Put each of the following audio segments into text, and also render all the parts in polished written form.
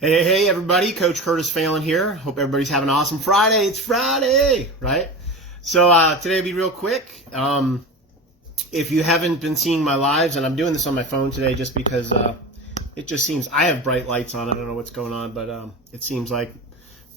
Hey, everybody. Coach Curtis Phelan here. Hope everybody's having an awesome Friday. It's Friday, right? So today will be real quick. If you haven't been seeing my lives, and I'm doing this on my phone today just because it just seems, I have bright lights on. I don't know what's going on, but it seems like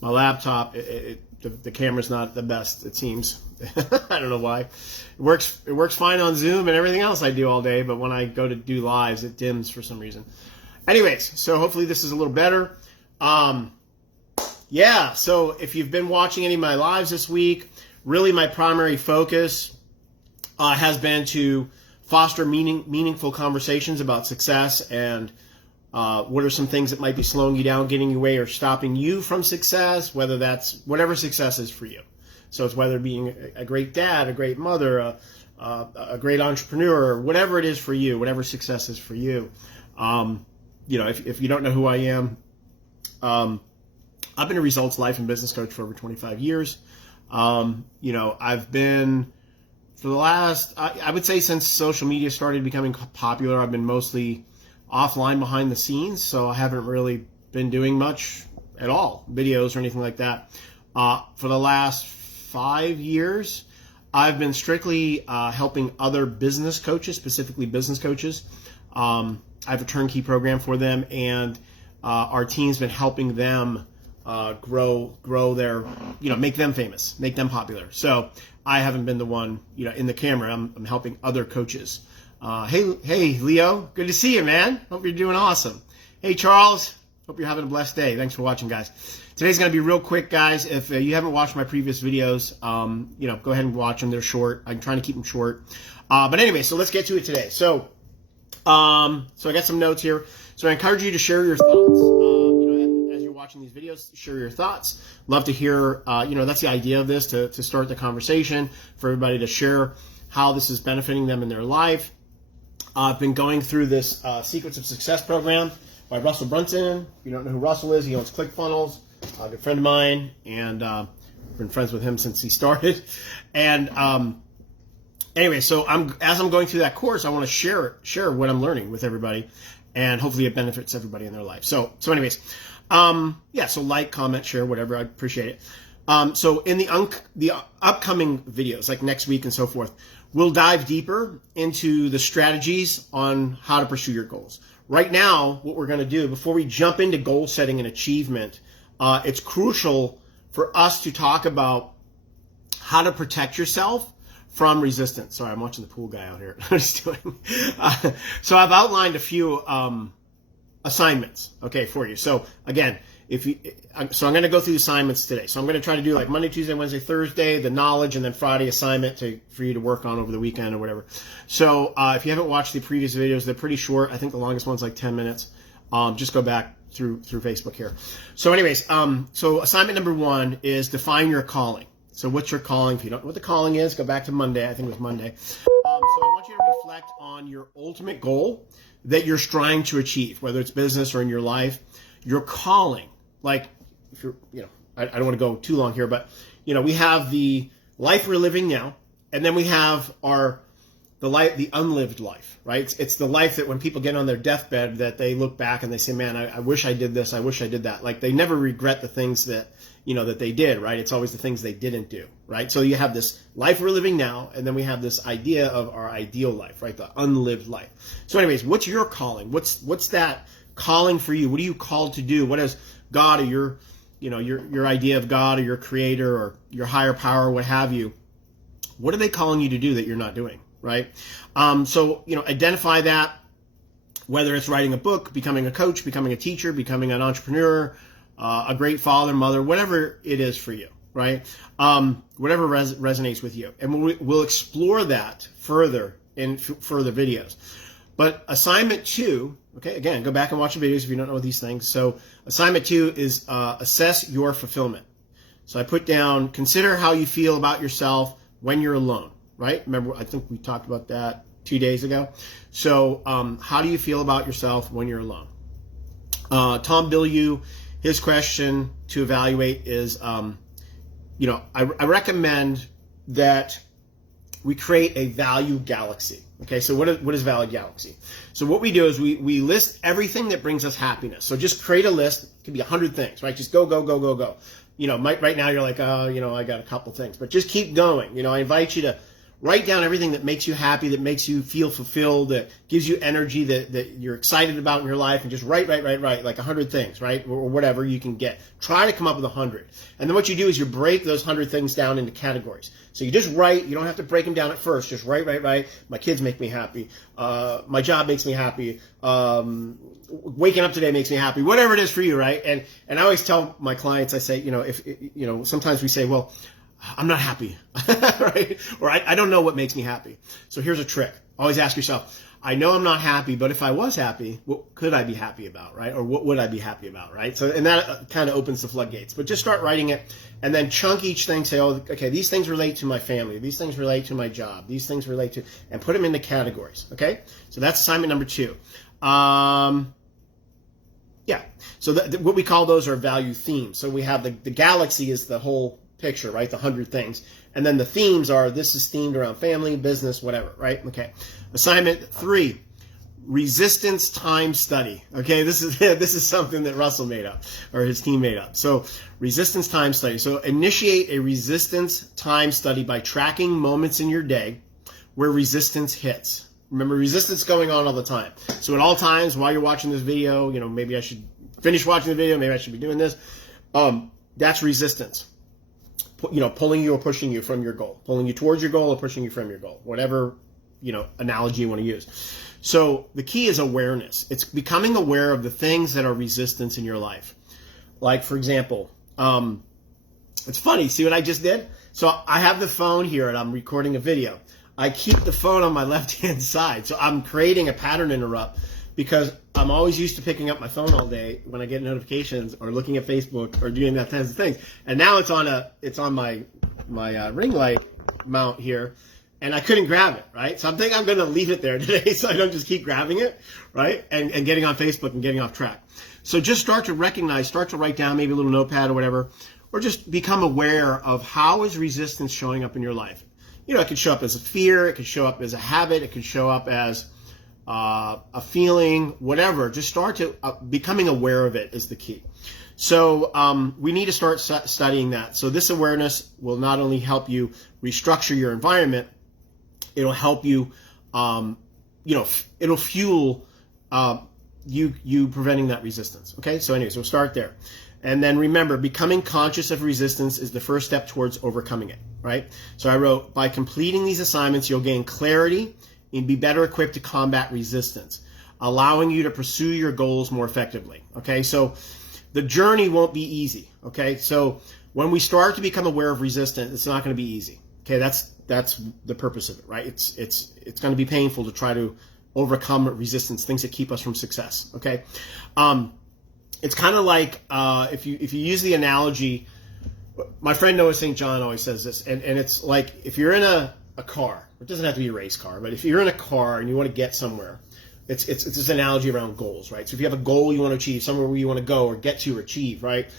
my laptop, the camera's not the best, it seems. I don't know why. It works fine on Zoom and everything else I do all day, but when I go to do lives, it dims for some reason. Anyways, so hopefully this is a little better. So if you've been watching any of my lives this week, really my primary focus has been to foster meaningful conversations about success and what are some things that might be slowing you down, getting in your way, or stopping you from success, whether that's whatever success is for you. So it's whether being a great dad, a great mother, a great entrepreneur, whatever it is for you, whatever success is for you. If you don't know who I am, I've been a results, life, and business coach for over 25 years. I've been, for the last, I would say since social media started becoming popular, I've been mostly offline behind the scenes, so I haven't really been doing much at all, videos or anything like that. For the last 5 years, I've been strictly helping other business coaches, specifically business coaches. I have a turnkey program for them, and our team's been helping them grow their, make them famous, make them popular. So I haven't been the one, in the camera. I'm helping other coaches. Hey, Leo, good to see you, man. Hope you're doing awesome. Hey, Charles, hope you're having a blessed day. Thanks for watching, guys. Today's going to be real quick, guys. If you haven't watched my previous videos, go ahead and watch them. They're short. I'm trying to keep them short. But anyway, so let's get to it today. So I got some notes here. So I encourage you to share your thoughts. As you're watching these videos, share your thoughts. Love to hear, that's the idea of this, to start the conversation, for everybody to share how this is benefiting them in their life. I've been going through this Secrets of Success program by Russell Brunson. If you don't know who Russell is, he owns ClickFunnels, a good friend of mine, and been friends with him since he started. And anyway, so as I'm going through that course, I want to share what I'm learning with everybody, and hopefully it benefits everybody in their life. So anyways, so like, comment, share, whatever. I appreciate it. So in the upcoming videos, like next week and so forth, we'll dive deeper into the strategies on how to pursue your goals. Right now, what we're going to do before we jump into goal setting and achievement, it's crucial for us to talk about how to protect yourself from resistance. Sorry, I'm watching the pool guy out here. I'm just doing. So I've outlined a few assignments, okay, for you. So again, I'm going to go through the assignments today. So I'm going to try to do like Monday, Tuesday, Wednesday, Thursday, the knowledge, and then Friday assignment for you to work on over the weekend or whatever. So if you haven't watched the previous videos, they're pretty short. I think the longest one's like 10 minutes. Just go back through Facebook here. So anyways, so assignment number 1 is define your calling. So what's your calling? If you don't know what the calling is, go back to Monday. I think it was Monday. So I want you to reflect on your ultimate goal that you're striving to achieve, whether it's business or in your life. Your calling, like if you're, I don't want to go too long here, but we have the life we're living now, and then we have the unlived life, right? It's the life that when people get on their deathbed, that they look back and they say, man, I wish I did this. I wish I did that. Like they never regret the things that, that they did, right? It's always the things they didn't do, right? So you have this life we're living now, and then we have this idea of our ideal life, right? The unlived life. So anyways, what's your calling? What's that calling for you? What are you called to do? What is God, or your idea of God, or your creator, or your higher power, what have you? What are they calling you to do that you're not doing? Right? So identify that, whether it's writing a book, becoming a coach, becoming a teacher, becoming an entrepreneur, a great father, mother, whatever it is for you, right? Whatever resonates with you. And we'll explore that further in further videos. But assignment 2, okay, again, go back and watch the videos if you don't know these things. So assignment 2 is assess your fulfillment. So I put down, consider how you feel about yourself when you're alone. Right? Remember, I think we talked about that 2 days ago. So how do you feel about yourself when you're alone? Tom Bilyeu, his question to evaluate is, I recommend that we create a value galaxy. Okay, so what is value galaxy? So what we do is we list everything that brings us happiness. So just create a list. It could be 100 things, right? Just go, go, go, go, go. You know, right now you're like, oh, you know, I got a couple things, but just keep going. You know, I invite you to write down everything that makes you happy, that makes you feel fulfilled, that gives you energy, that you're excited about in your life, and just write, like 100 things, right? Or whatever you can get. Try to come up with 100. And then what you do is you break those 100 things down into categories. So you just write. You don't have to break them down at first. Just write. My kids make me happy. My job makes me happy. Waking up today makes me happy. Whatever it is for you, right? And I always tell my clients, I say, you know, if you know, sometimes we say, well, I'm not happy, right? Or I don't know what makes me happy. So here's a trick. Always ask yourself, I know I'm not happy, but if I was happy, what could I be happy about, right? Or what would I be happy about, right? So, and that kind of opens the floodgates. But just start writing it and then chunk each thing. Say, oh, okay, these things relate to my family. These things relate to my job. These things relate to, and put them into categories, okay? So that's assignment number 2. Yeah. So what we call those are value themes. So we have the galaxy is the whole picture, right? The 100 things. And then the themes are, this is themed around family, business, whatever, right? Okay. Assignment 3, resistance time study. Okay. This is something that Russell made up, or his team made up. So resistance time study. So initiate a resistance time study by tracking moments in your day where resistance hits. Remember, resistance is going on all the time. So at all times while you're watching this video, you know, maybe I should finish watching the video. Maybe I should be doing this. That's resistance. You know, pulling you or pushing you from your goal, pulling you towards your goal or pushing you from your goal, whatever, you know, analogy you want to use. So the key is awareness. It's becoming aware of the things that are resistance in your life. Like, for example, it's funny. See what I just did? So I have the phone here and I'm recording a video. I keep the phone on my left-hand side. So I'm creating a pattern interrupt because I'm always used to picking up my phone all day when I get notifications or looking at Facebook or doing that kinds of things. And now it's on my ring light mount here, and I couldn't grab it, right? So I'm thinking I'm going to leave it there today so I don't just keep grabbing it, right? And getting on Facebook and getting off track. So just start to recognize, start to write down maybe a little notepad or whatever, or just become aware of how is resistance showing up in your life. You know, it could show up as a fear, it could show up as a habit, it could show up as a feeling, whatever. Just start to becoming aware of it is the key. So we need to start studying that. So this awareness will not only help you restructure your environment, it'll help you, you know, it'll fuel you preventing that resistance. Okay. So anyways, we'll start there. And then remember, becoming conscious of resistance is the first step towards overcoming it, right? So I wrote, by completing these assignments, you'll gain clarity and be better equipped to combat resistance, allowing you to pursue your goals more effectively. Okay, so the journey won't be easy. Okay, so when we start to become aware of resistance, it's not going to be easy. Okay, that's the purpose of it, right? It's going to be painful to try to overcome resistance, things that keep us from success. Okay, it's kind of like if you use the analogy, my friend Noah St. John always says this, and it's like if you're in a car. It doesn't have to be a race car, but if you're in a car and you want to get somewhere, it's this analogy around goals, right? So if you have a goal you want to achieve, somewhere where you want to go or get to or achieve, right?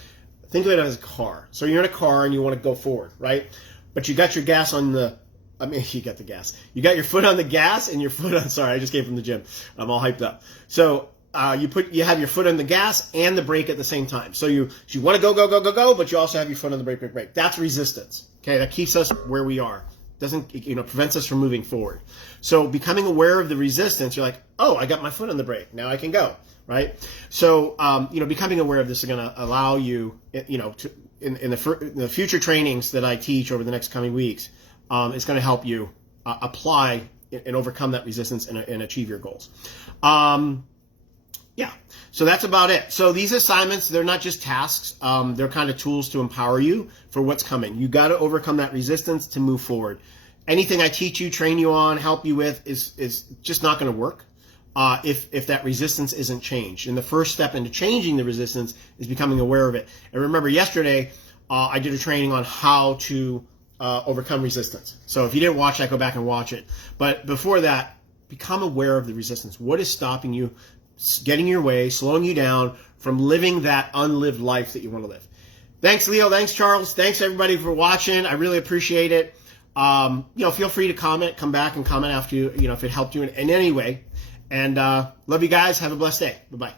Think of it as a car. So you're in a car and you want to go forward, right? But you got your gas on the, you got the gas. You got your foot on the gas and your foot on, sorry, I just came from the gym. I'm all hyped up. So you have your foot on the gas and the brake at the same time. So you want to go, but you also have your foot on the brake. That's resistance. Okay, that keeps us where we are. Doesn't, you know, prevents us from moving forward. So becoming aware of the resistance, you're like, oh, I got my foot on the brake. Now I can go, right? So, you know, becoming aware of this is going to allow you, you know, to, in the future trainings that I teach over the next coming weeks, it's going to help you apply and overcome that resistance and achieve your goals. Yeah, so that's about it. So these assignments, they're not just tasks. They're kind of tools to empower you for what's coming. You got to overcome that resistance to move forward. Anything I teach you, train you on, help you with is just not going to work if that resistance isn't changed. And the first step into changing the resistance is becoming aware of it. And remember, yesterday I did a training on how to overcome resistance. So if you didn't watch that, go back and watch it. But before that, become aware of the resistance. What is stopping you, getting your way, slowing you down from living that unlived life that you want to live? Thanks, Leo. Thanks, Charles. Thanks, everybody, for watching. I really appreciate it. Feel free to come back and comment after if it helped you in any way. And love you guys. Have a blessed day. Bye-bye.